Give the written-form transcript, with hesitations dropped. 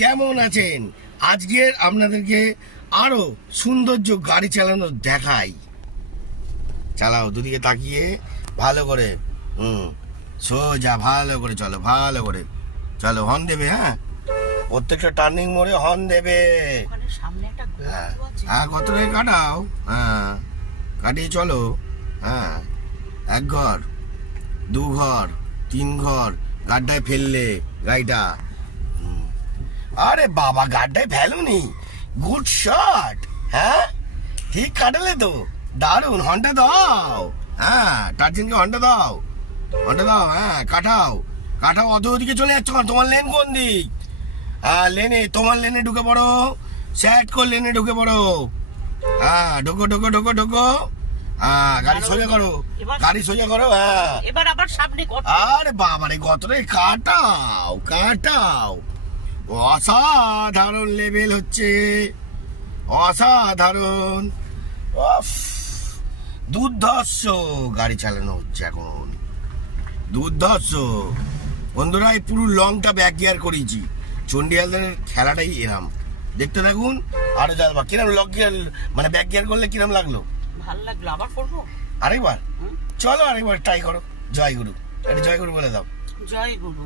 কেমন আছেন? আজকের আপনাদেরকে আরো সৌন্দর্য গাড়ি চালানো দেখাই। চালাও, দুদিকে তাকিয়ে ভালো করে। সোজা ভালো করে চলো, ভালো করে চলো। হর্ন দেবে, হ্যাঁ, প্রত্যেকটা টার্নিং মোড়ে হর্ন দেবে। হ্যাঁ, কত রে কাটাও। হ্যাঁ, কাটিয়ে চলো। হ্যাঁ, এক ঘর, দু ঘর, তিন ঘর, গাড্ডায় ফেললে গাড়িটা। আরে বাবা, গাড্ডায় ফেলুনি, গুড শট। হ্যাঁ, ঠিক কাটালে তো, দারুন। হর্নটা দাও। হ্যাঁ, টার্জিনকে হর্নটা দাও, হর্নটা দাও। হ্যাঁ, কাটাও কাটাও। অত ওদিকে চলে যাচ্ছ, তোমার লেন কোন দিক? হ্যাঁ, লেনে, তোমার লেনে ঢুকে পড়ো। সেট করে লেনে ঢুকে পড়ো। হ্যাঁ, ঢোকো ঢোকো ঢোকো ঢোকো। হ্যাঁ, গাড়ি সোজা করো, গাড়ি সোজা করো। হ্যাঁ, এবার আবার সামনে। আরে বাবারে, গতরে কাটাও কাটাও। অসাধারণ লেভেল হচ্ছে, অসাধারণ। দুর্ধর্ষ গাড়ি চালানো হচ্ছে এখন, দুর্ধর্ষ। বন্ধুরা, এই পুরো লংটা ব্যাক গিয়ার করেছি। চন্ডিয়ালদের খেলাটাই এরাম, দেখতে থাকুন। আরে যাবা কিরম লক গিয়ার, মানে ব্যাক গিয়ার করলে কিরম লাগলো? ভালো লাগলো, আবার করবো আরেকবার চলো, আরেকবার ট্রাই করো। জয় গুরু, এটা জয় গুরু বলে দাও। জয় গুরু।